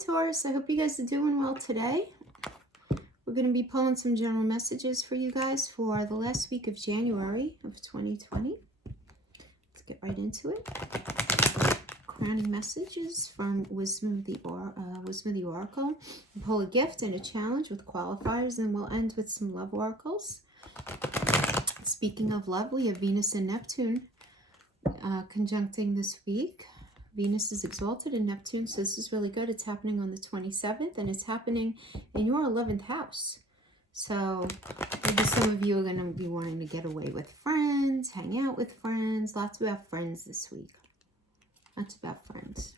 Taurus. I hope you guys are doing well today. We're going to be pulling some general messages for you guys for the last week of January of 2020. Let's get right into it. Crowning messages from Wisdom of the Oracle. We'll pull a gift and a challenge with qualifiers, and we'll end with some love oracles. Speaking of love, we have Venus and Neptune conjuncting this week. Venus is exalted in Neptune, so this is really good. It's happening on the 27th, and it's happening in your 11th house. So maybe some of you are going to be wanting to get away with friends, hang out with friends. Lots about friends this week. Lots about friends.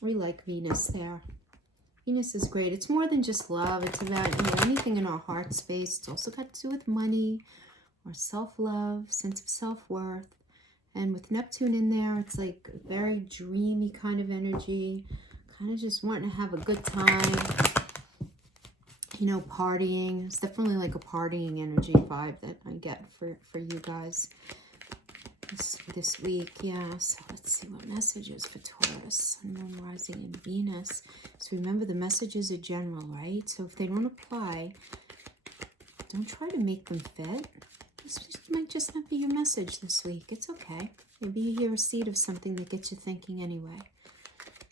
We like Venus there. Venus is great. It's more than just love. It's about, anything in our heart space. It's also got to do with money, or self-love, sense of self-worth. And with Neptune in there, it's like a very dreamy kind of energy. Kind of just wanting to have a good time. Partying. It's definitely like a partying energy vibe that I get for you guys this week. Yeah, so let's see what messages for Taurus, Sun, Moon, Rising, and Venus. So remember, the messages are general, right? So if they don't apply, don't try to make them fit. This might just not be your message this week. It's okay. Maybe you hear a seed of something that gets you thinking anyway.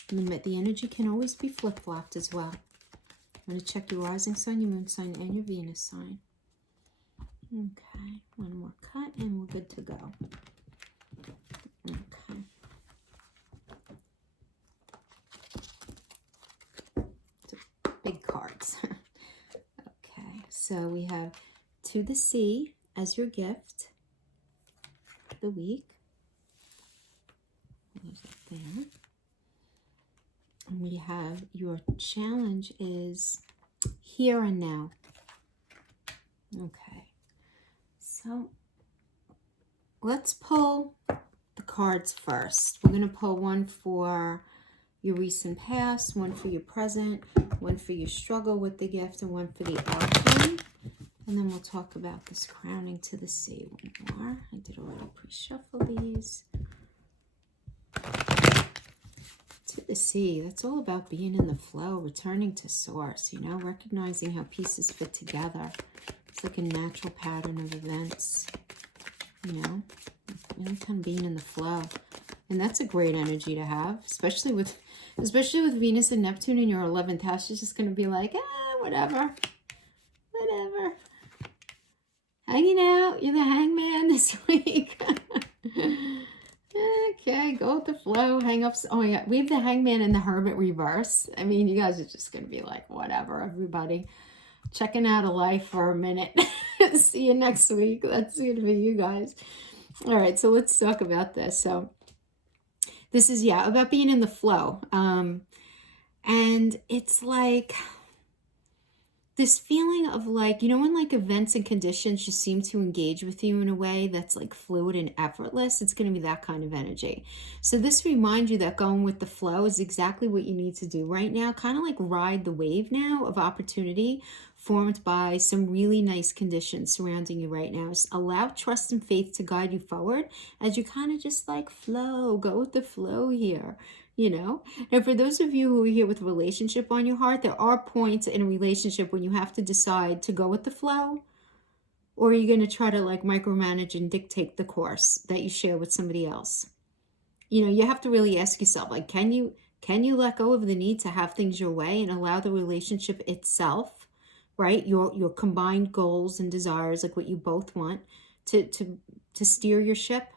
And the energy can always be flip-flopped as well. I'm going to check your rising sign, your moon sign, and your Venus sign. Okay, one more cut and we're good to go. Okay. Big cards. Okay, so we have To the Sea as your gift for the week. There's it there. And we have your challenge is here and now. Okay. So let's pull the cards first. We're going to pull one for your recent past, one for your present, one for your struggle with the gift, and one for the outcome. And then we'll talk about this crowning to the sea one more. I did already pre-shuffle these. To the sea, that's all about being in the flow, returning to source, recognizing how pieces fit together. It's like a natural pattern of events, really kind of being in the flow. And that's a great energy to have, especially with Venus and Neptune in your 11th house. You're just going to be like, whatever. Hanging out, you're the hangman this week. Okay, go with the flow, hang up. Oh my God, we have the hangman and the hermit reverse. I mean, you guys are just going to be like, whatever, everybody. Checking out of life for a minute. See you next week. That's going to be you guys. All right, so let's talk about this. So this is, about being in the flow. And it's like this feeling of like, when like events and conditions just seem to engage with you in a way that's like fluid and effortless, it's going to be that kind of energy. So this reminds you that going with the flow is exactly what you need to do right now. Kind of like ride the wave now of opportunity formed by some really nice conditions surrounding you right now. Just allow trust and faith to guide you forward as you kind of just like flow, go with the flow here. Now for those of you who are here with a relationship on your heart, there are points in a relationship when you have to decide to go with the flow, or you're going to try to like micromanage and dictate the course that you share with somebody else. You have to really ask yourself, like, can you let go of the need to have things your way and allow the relationship itself, right? Your combined goals and desires, like what you both want, to steer your ship.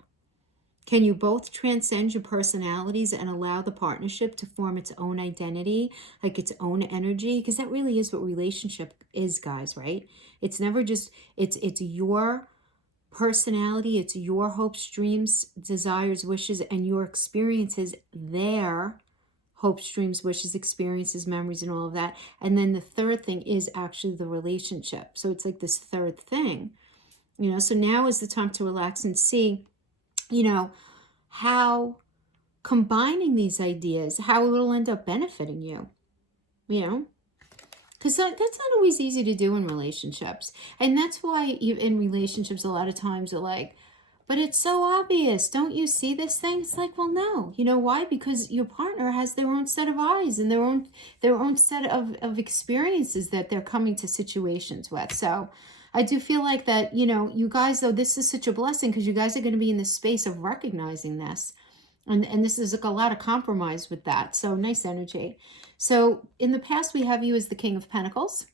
Can you both transcend your personalities and allow the partnership to form its own identity, like its own energy? Because that really is what relationship is, guys, right? It's never just, it's your personality, it's your hopes, dreams, desires, wishes, and your experiences, their hopes, dreams, wishes, experiences, memories, and all of that. And then the third thing is actually the relationship. So it's like this third thing, so now is the time to relax and see, how combining these ideas, how it will end up benefiting you, because that's not always easy to do in relationships. And that's why in relationships, a lot of times are like, But it's so obvious. Don't you see this thing? It's like, well, no. You know why? Because your partner has their own set of eyes and their own set of experiences that they're coming to situations with. So I do feel like that, you guys, though, this is such a blessing because you guys are going to be in the space of recognizing this. And this is like a lot of compromise with that. So nice energy. So in the past, we have you as the King of Pentacles.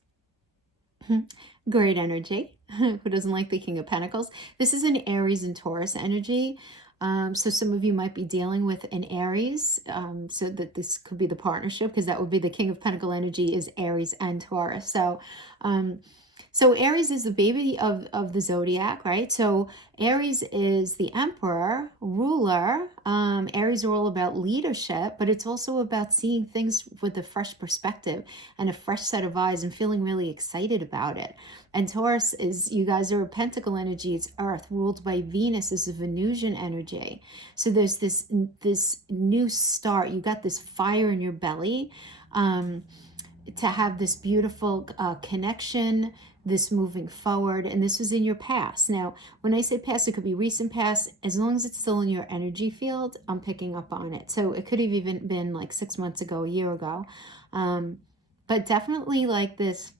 Great energy. Who doesn't like the King of Pentacles? This is an Aries and Taurus energy. So some of you might be dealing with an Aries, so that this could be the partnership, because that would be the King of Pentacle energy is Aries and Taurus. So Aries is the baby of the zodiac, right? So Aries is the emperor, ruler. Aries are all about leadership, but it's also about seeing things with a fresh perspective and a fresh set of eyes and feeling really excited about it. And Taurus is, you guys are a pentacle energy. It's earth ruled by Venus, is a Venusian energy. So there's this new start. You got this fire in your belly, to have this beautiful connection, this moving forward, and this was in your past. Now, when I say past, it could be recent past. As long as it's still in your energy field, I'm picking up on it. So it could have even been like 6 months ago, a year ago. But definitely like this,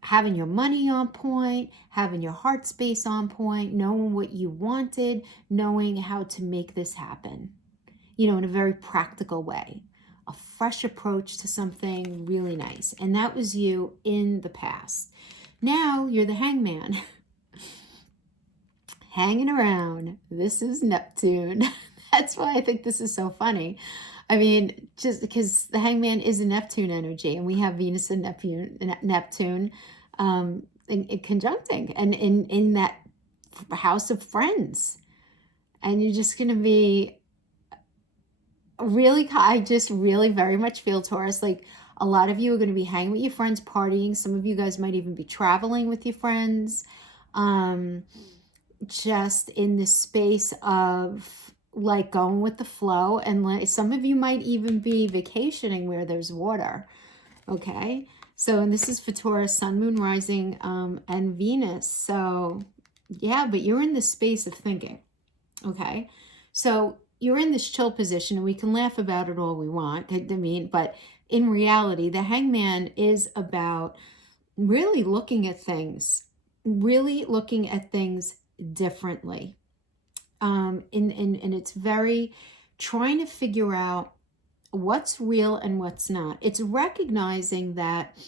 having your money on point, having your heart space on point, knowing what you wanted, knowing how to make this happen, in a very practical way. A fresh approach to something really nice. And that was you in the past. Now you're the hangman. Hanging around. This is Neptune. That's why I think this is so funny. I mean, just because the hangman is a Neptune energy, and we have Venus and Neptune in conjuncting, and in that house of friends. And you're just going to be really, I just really very much feel, Taurus, like a lot of you are going to be hanging with your friends, partying. Some of you guys might even be traveling with your friends. Just in this space of like going with the flow. And like some of you might even be vacationing where there's water. Okay. So, and this is for Taurus, Sun, Moon, Rising, and Venus. So yeah, but you're in this space of thinking. Okay. So you're in this chill position, and we can laugh about it all we want. I mean, but in reality, the hangman is about really looking at things differently. And it's very trying to figure out what's real and what's not. It's recognizing that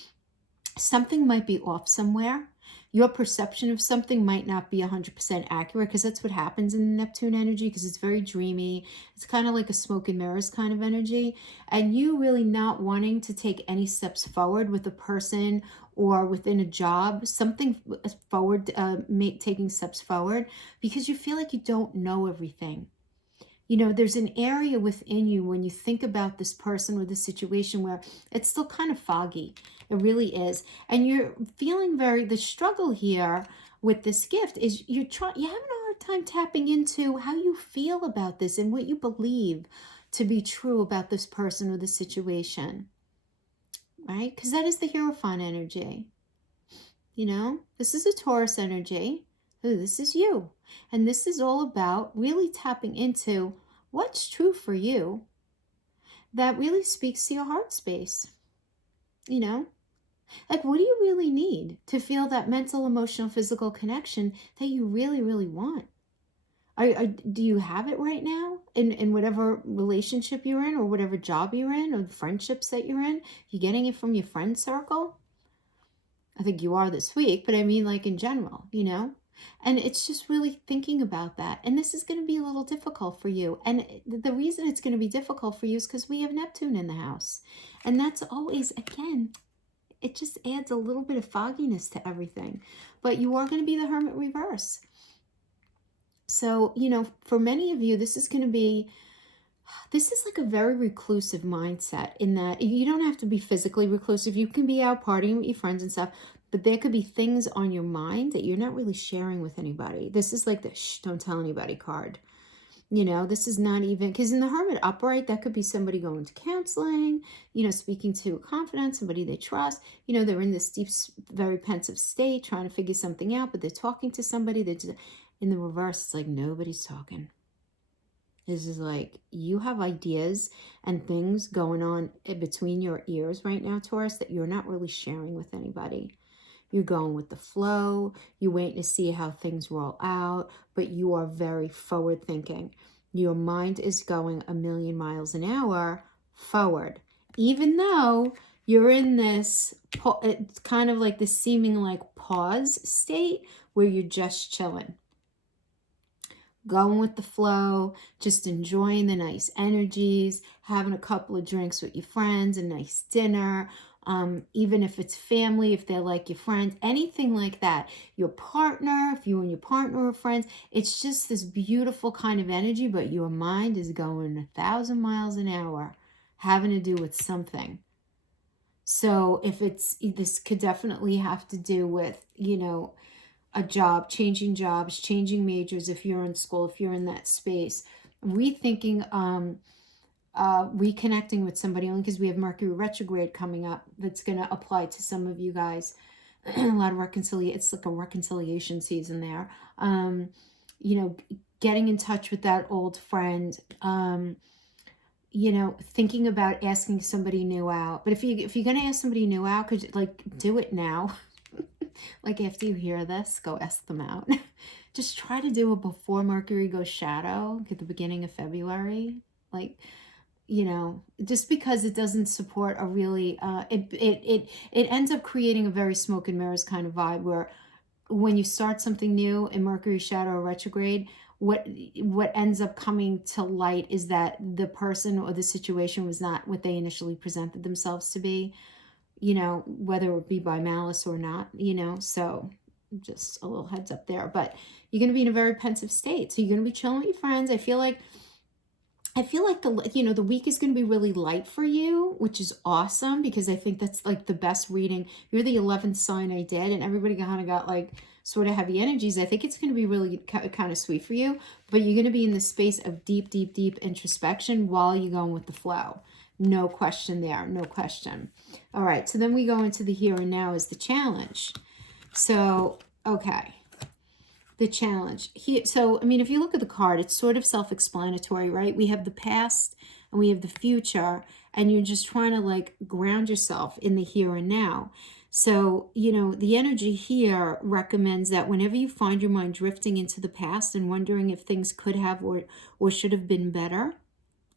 something might be off somewhere. Your perception of something might not be 100% accurate, because that's what happens in Neptune energy, because it's very dreamy. It's kind of like a smoke and mirrors kind of energy. And you really not wanting to take any steps forward with a person or within a job, something forward, taking steps forward, because you feel like you don't know everything. There's an area within you when you think about this person or this situation where it's still kind of foggy. It really is. And you're feeling the struggle here with this gift is you're having a hard time tapping into how you feel about this and what you believe to be true about this person or the situation, right? Because that is the Hierophant energy. This is a Taurus energy. Ooh, this is you. And this is all about really tapping into what's true for you that really speaks to your heart space. Like, what do you really need to feel that mental, emotional, physical connection that you really, really want? Do you have it right now in whatever relationship you're in, or whatever job you're in, or friendships that you're in? You getting it from your friend circle? I think you are this week, but I mean like in general, And it's just really thinking about that. And this is going to be a little difficult for you. And the reason it's going to be difficult for you is because we have Neptune in the house. And that's always, again, it just adds a little bit of fogginess to everything. But you are going to be the Hermit reverse. So, for many of you, this is like a very reclusive mindset, in that you don't have to be physically reclusive. You can be out partying with your friends and stuff, but there could be things on your mind that you're not really sharing with anybody. This is like the shh, don't tell anybody card. This is not even, because in the Hermit upright, that could be somebody going to counseling, speaking to a confidant, somebody they trust. They're in this deep, very pensive state, trying to figure something out, but they're talking to somebody. In the reverse, it's like nobody's talking. This is like you have ideas and things going on in between your ears right now, Taurus, that you're not really sharing with anybody. You're going with the flow. You're waiting to see how things roll out, but you are very forward thinking. Your mind is going a million miles an hour forward, even though you're in this, it's kind of like this seeming like pause state where you're just chilling, going with the flow, just enjoying the nice energies, having a couple of drinks with your friends, a nice dinner, even if it's family, if they're like your friends, anything like that. Your partner, if you and your partner are friends, it's just this beautiful kind of energy, but your mind is going 1,000 miles an hour, having to do with something. So if this could definitely have to do with, a job, changing jobs, changing majors if you're in school, if you're in that space, rethinking, reconnecting with somebody, only because we have Mercury retrograde coming up that's going to apply to some of you guys. A lot of reconciliation. It's like a reconciliation season there. Getting in touch with that old friend, thinking about asking somebody new out. But if you're going to ask somebody new out, could you, do it now? Like after you hear this, go ask them out. Just try to do it before Mercury goes shadow at the beginning of February. Just because it doesn't support a really, it ends up creating a very smoke and mirrors kind of vibe where when you start something new in Mercury shadow or retrograde, what ends up coming to light is that the person or the situation was not what they initially presented themselves to be. Whether it be by malice or not, so just a little heads up there. But you're going to be in a very pensive state. So you're going to be chilling with your friends. I feel like the week is going to be really light for you, which is awesome because I think that's like the best reading. You're the 11th sign I did, and everybody kind of got like sort of heavy energies. I think it's going to be really kind of sweet for you, but you're going to be in the space of deep, deep, deep introspection while you're going with the flow. No question there. No question. All right. So then we go into the here and now as the challenge. So, okay. The challenge. So, if you look at the card, it's sort of self-explanatory, right? We have the past and we have the future, and you're just trying to ground yourself in the here and now. So, the energy here recommends that whenever you find your mind drifting into the past and wondering if things could have or should have been better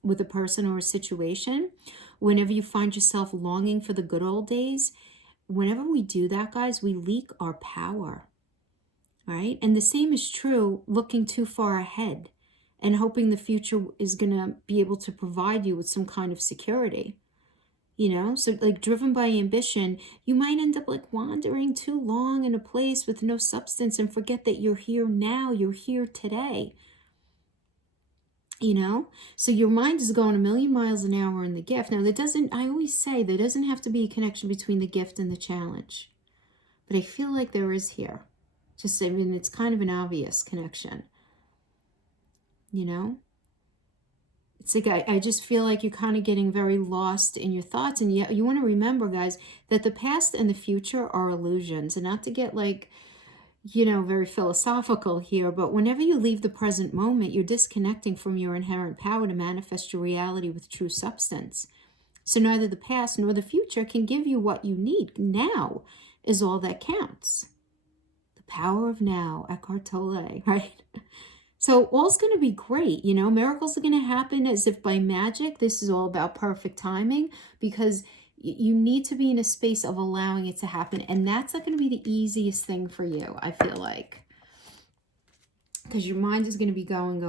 with a person or a situation, whenever you find yourself longing for the good old days, whenever we do that, guys, we leak our power, right? And the same is true looking too far ahead and hoping the future is going to be able to provide you with some kind of security, So driven by ambition, you might end up wandering too long in a place with no substance and forget that you're here now, you're here today. So your mind is going a million miles an hour in the gift. Now I always say there doesn't have to be a connection between the gift and the challenge, but I feel like there is here. It's kind of an obvious connection, It's like, I just feel like you're kind of getting very lost in your thoughts. And you want to remember, guys, that the past and the future are illusions, and not to get very philosophical here, but whenever you leave the present moment, you're disconnecting from your inherent power to manifest your reality with true substance. So neither the past nor the future can give you what you need. Now is all that counts. The power of now, Eckhart Tolle, right? So all's going to be great. Miracles are going to happen as if by magic. This is all about perfect timing because you need to be in a space of allowing it to happen. And that's not going to be the easiest thing for you, I feel like. Because your mind is going to be going.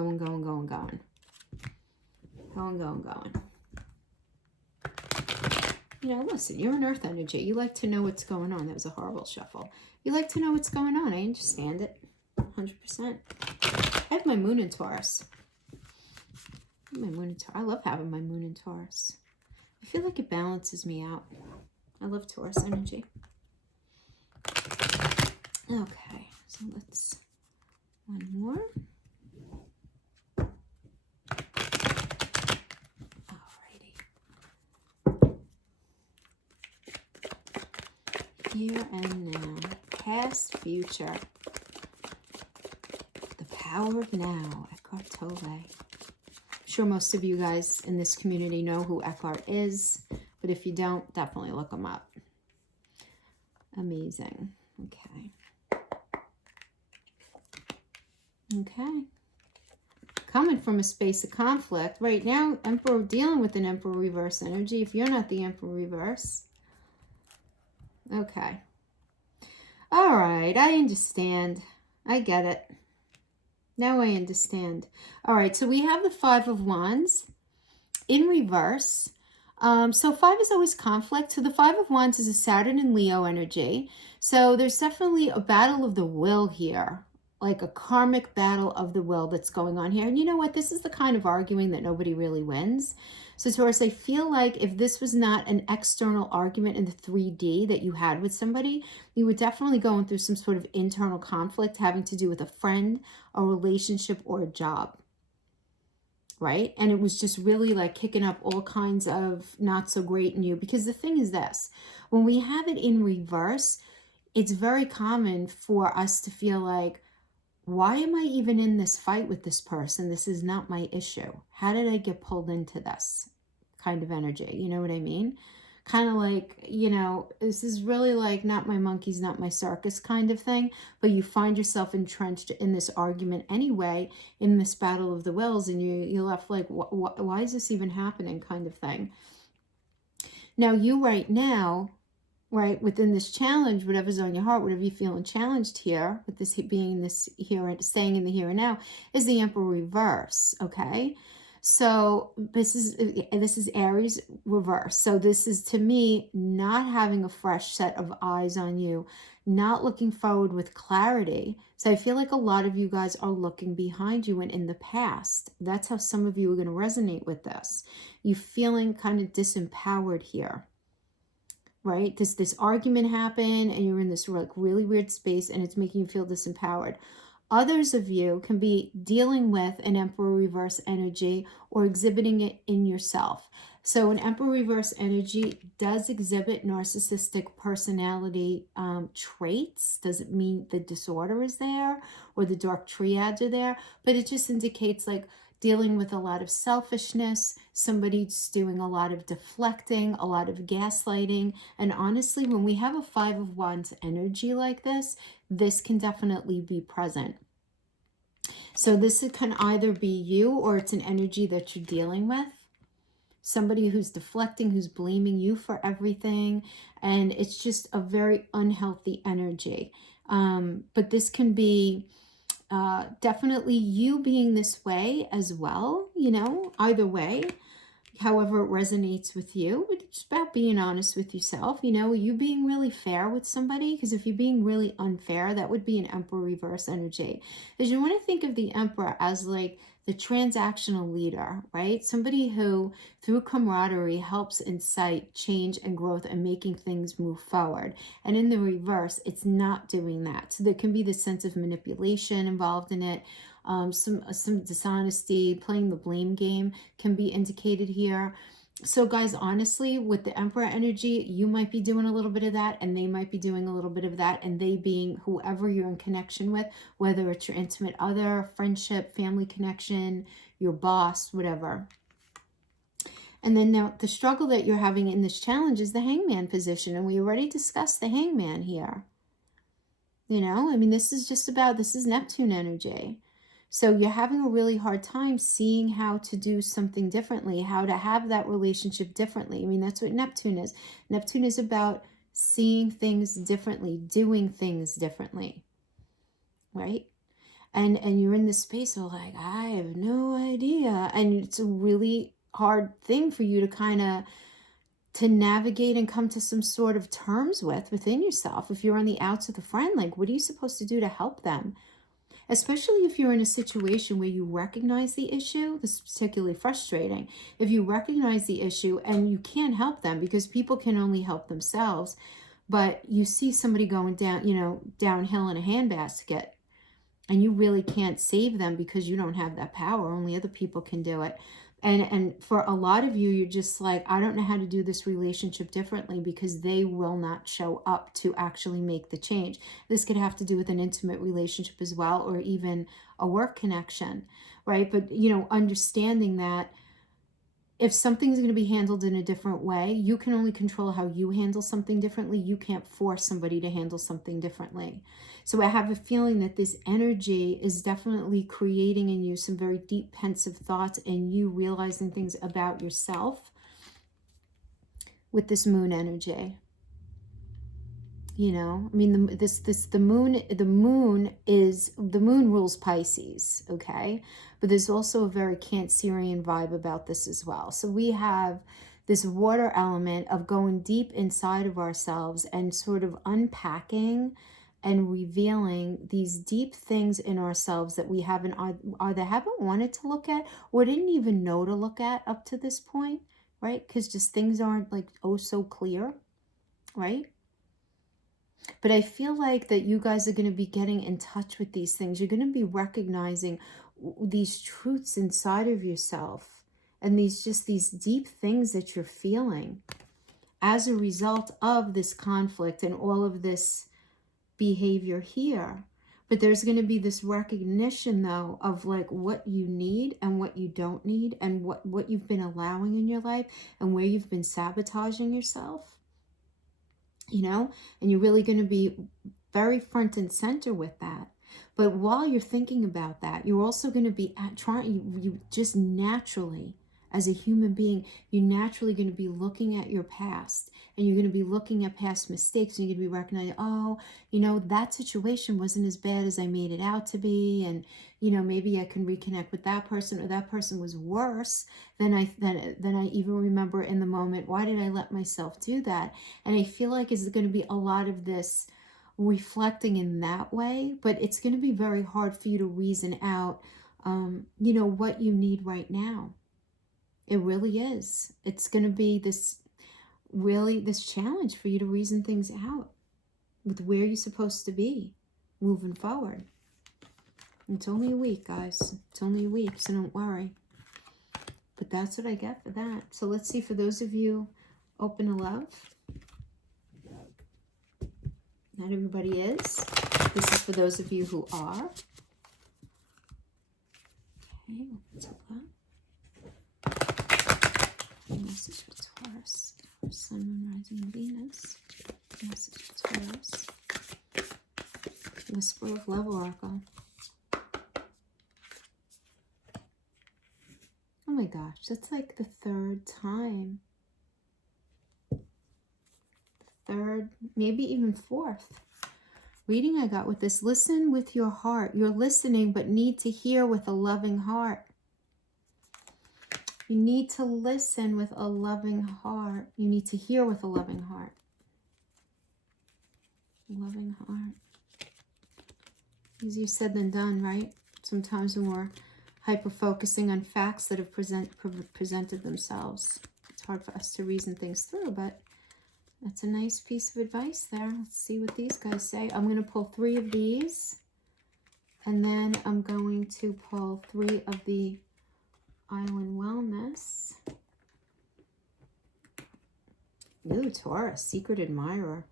Listen, you're an earth energy. You like to know what's going on. That was a horrible shuffle. You like to know what's going on. I understand it. 100%. I have my moon in Taurus. I love having my moon in Taurus. I feel like it balances me out. I love Taurus energy. Okay, so let's one more. Alrighty. Here and now. Past, future. The Power of Now, Eckhart Tolle. I'm sure most of you guys in this community know who Eckhart is, but if you don't, definitely look him up. Amazing. Okay. Okay. Coming from a space of conflict. Right now, Emperor, dealing with an Emperor reverse energy. If you're not the Emperor reverse. Okay. All right. I understand. I get it. Now I understand. All right. So we have the Five of Wands in reverse. So 5 is always conflict. So the Five of Wands is a Saturn and Leo energy. So there's definitely a battle of the will here, like a karmic battle of the will that's going on here. And you know what? This is the kind of arguing that nobody really wins. So Taurus, I feel like if this was not an external argument in the 3D that you had with somebody, you were definitely going through some sort of internal conflict having to do with a friend, a relationship, or a job. Right? And it was just really like kicking up all kinds of not so great in you. Because the thing is this, when we have it in reverse, it's very common for us to feel like, why am I even in this fight with this person? This is not my issue. How did I get pulled into this kind of energy? You know what I mean? Kind of like, you know, this is really like not my monkeys, not my circus kind of thing, but you find yourself entrenched in this argument anyway, in this battle of the wills, and you're left like, why is this even happening kind of thing? Now, you right now, right, within this challenge, whatever's on your heart, whatever you're feeling challenged here, with this being this here, staying in the here and now, is the Emperor reverse, okay? So this is Aries reverse. So this is, to me, not having a fresh set of eyes on you, not looking forward with clarity. So I feel like a lot of you guys are looking behind you and in the past. That's how some of you are going to resonate with this. You're feeling kind of disempowered here. Right? This argument happened and you're in this like really weird space and it's making you feel disempowered. Others of you can be dealing with an Emperor reverse energy or exhibiting it in yourself. So an Emperor reverse energy does exhibit narcissistic personality traits. Doesn't mean the disorder is there or the dark triads are there, but it just indicates like dealing with a lot of selfishness, somebody's doing a lot of deflecting, a lot of gaslighting. And honestly, when we have a Five of Wands energy like this can definitely be present. So this can either be you or it's an energy that you're dealing with. Somebody who's deflecting, who's blaming you for everything. And it's just a very unhealthy energy. But this can be definitely you being this way as well, you know, either way, however it resonates with you. But it's about being honest with yourself, you know, you being really fair with somebody, because if you're being really unfair, that would be an Emperor reverse energy. Because you want to think of the Emperor as like the transactional leader, right? Somebody who through camaraderie helps incite change and growth and making things move forward. And in the reverse, it's not doing that. So there can be this sense of manipulation involved in it. Some dishonesty, playing the blame game can be indicated here. So guys, honestly, with the Emperor energy, you might be doing a little bit of that and they might be doing a little bit of that, and they being whoever you're in connection with, whether it's your intimate other, friendship, family connection, your boss, whatever. And then now the struggle that you're having in this challenge is the Hangman position, and we already discussed the Hangman here. You know, I mean, this is Neptune energy. So you're having a really hard time seeing how to do something differently, how to have that relationship differently. I mean, that's what Neptune is. Neptune is about seeing things differently, doing things differently, right? And you're in this space of like, I have no idea. And it's a really hard thing for you to kind of to navigate and come to some sort of terms with within yourself. If you're on the outs with a friend, like, what are you supposed to do to help them? Especially if you're in a situation where you recognize the issue. This is particularly frustrating. If you recognize the issue and you can't help them, because people can only help themselves, but you see somebody going down, you know, downhill in a handbasket, and you really can't save them because you don't have that power. Only other people can do it. And for a lot of you, you're just like, I don't know how to do this relationship differently because they will not show up to actually make the change. This could have to do with an intimate relationship as well, or even a work connection, right? But, you know, understanding that if something's going to be handled in a different way, you can only control how you handle something differently. You can't force somebody to handle something differently. So I have a feeling that this energy is definitely creating in you some very deep pensive thoughts, and you realizing things about yourself with this moon energy. You know, I mean, the moon rules Pisces, okay? But there's also a very Cancerian vibe about this as well. So we have this water element of going deep inside of ourselves and sort of unpacking and revealing these deep things in ourselves that we haven't either haven't wanted to look at or didn't even know to look at up to this point, right? Because just things aren't like oh so clear, right? But I feel like that you guys are going to be getting in touch with these things. You're going to be recognizing these truths inside of yourself and these deep things that you're feeling as a result of this conflict and all of this behavior here. But there's going to be this recognition, though, of like what you need and what you don't need, and what you've been allowing in your life and where you've been sabotaging yourself. You know, and you're really going to be very front and center with that. But while you're thinking about that, you're also going to be you just naturally, as a human being, you're naturally going to be looking at your past, and you're going to be looking at past mistakes, and you're going to be recognizing, oh, you know, that situation wasn't as bad as I made it out to be, and you know, maybe I can reconnect with that person, or that person was worse than I even remember in the moment. Why did I let myself do that? And I feel like it's going to be a lot of this reflecting in that way, but it's going to be very hard for you to reason out, you know, what you need right now. It really is. It's going to be this challenge for you to reason things out with where you're supposed to be moving forward. It's only a week, guys. It's only a week, so don't worry. But that's what I get for that. So let's see, for those of you open to love. Not everybody is. This is for those of you who are. Okay, open to love. Message for Taurus. Sun, Moon, Rising, Venus. Message for Taurus. Whisper of Love Oracle. Oh my gosh, that's like the third time. Third, maybe even fourth reading I got with this. Listen with your heart. You're listening, but need to hear with a loving heart. You need to listen with a loving heart. You need to hear with a loving heart. Loving heart. Easier said than done, right? Sometimes when we're hyper-focusing on facts that have presented themselves, it's hard for us to reason things through, but that's a nice piece of advice there. Let's see what these guys say. I'm going to pull 3 of these, and then I'm going to pull 3 of the Island Wellness. Ooh, Taurus, Secret Admirer.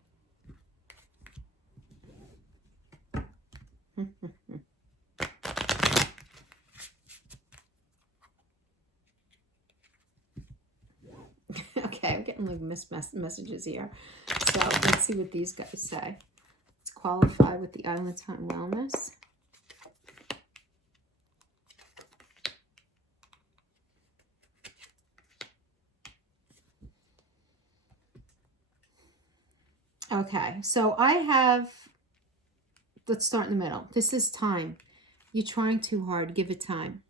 Okay, I'm getting like missed messages here. So let's see what these guys say. Let's qualify with the Island Time Wellness. Okay, so I have, let's start in the middle. This is time. You're trying too hard. Give it time.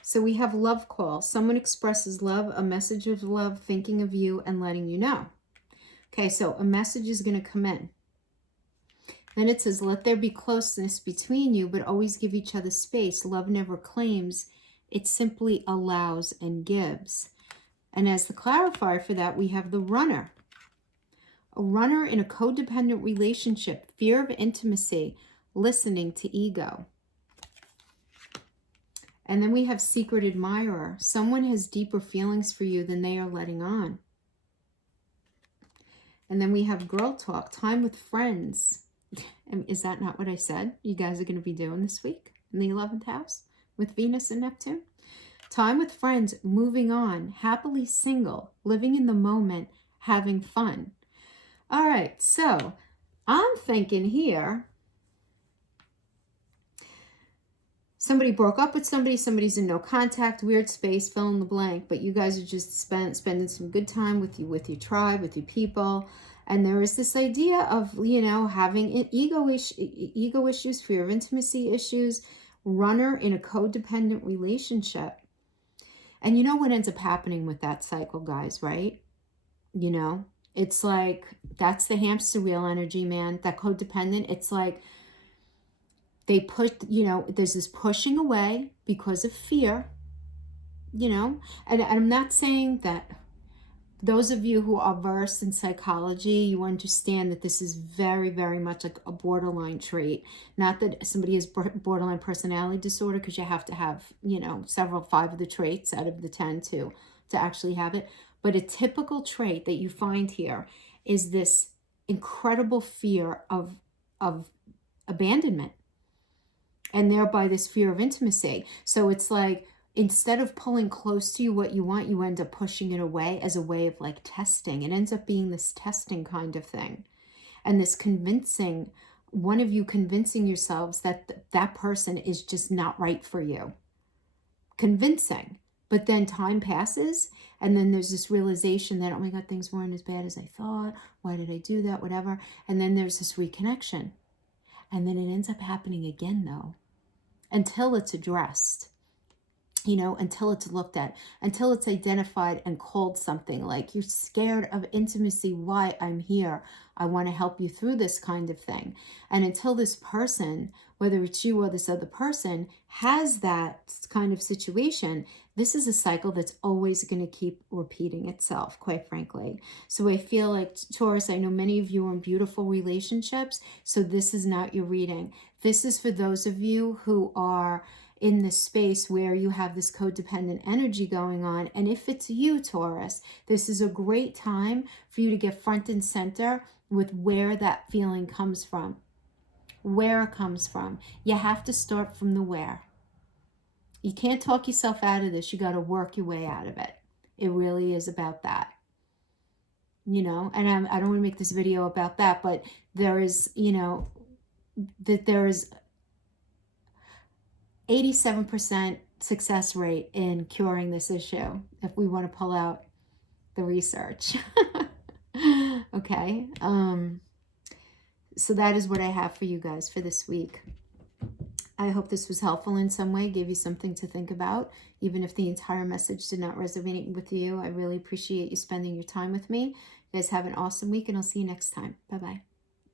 So we have love call. Someone expresses love, a message of love, thinking of you and letting you know. Okay, so a message is going to come in. Then it says, let there be closeness between you, but always give each other space. Love never claims. It simply allows and gives. And as the clarifier for that, we have the runner. A runner in a codependent relationship, fear of intimacy, listening to ego. And then we have secret admirer. Someone has deeper feelings for you than they are letting on. And then we have girl talk, time with friends. Is that not what I said you guys are going to be doing this week in the 11th house with Venus and Neptune? Time with friends, moving on, happily single, living in the moment, having fun. All right, so I'm thinking here, somebody broke up with somebody, somebody's in no contact, weird space, fill in the blank, but you guys are just spending some good time with your tribe, with your people. And there is this idea of, you know, having ego issues, fear of intimacy issues, runner in a codependent relationship. And you know what ends up happening with that cycle, guys, right? You know, it's like, that's the hamster wheel energy, man. That codependent, it's like they push, you know, there's this pushing away because of fear, you know. And I'm not saying that those of you who are versed in psychology, you understand that this is very, very much like a borderline trait. Not that somebody has borderline personality disorder, because you have to have, you know, 5 of the traits out of the 10 to actually have it. But a typical trait that you find here is this incredible fear of abandonment, and thereby this fear of intimacy. So it's like, instead of pulling close to you what you want, you end up pushing it away as a way of like testing. It ends up being this testing kind of thing. And this convincing, one of you convincing yourselves that that person is just not right for you. Convincing. But then time passes, and then there's this realization that, oh my God, things weren't as bad as I thought. Why did I do that? Whatever. And then there's this reconnection. And then it ends up happening again, though, until it's addressed. You know, until it's looked at, until it's identified and called something. Like, you're scared of intimacy. Why? I'm here. I want to help you through this kind of thing. And until this person, whether it's you or this other person, has that kind of situation, this is a cycle that's always going to keep repeating itself, quite frankly. So I feel like, Taurus, I know many of you are in beautiful relationships, so this is not your reading. This is for those of you who are in this space where you have this codependent energy going on. And if it's you, Taurus, this is a great time for you to get front and center with where that feeling comes from. Where it comes from. You have to start from the where. You can't talk yourself out of this. You got to work your way out of it. It really is about that. You know, and I don't want to make this video about that, but there is, you know, that there is 87% success rate in curing this issue, if we want to pull out the research. Okay. So that is what I have for you guys for this week. I hope this was helpful in some way, gave you something to think about. Even if the entire message did not resonate with you, I really appreciate you spending your time with me. You guys have an awesome week, and I'll see you next time. Bye-bye.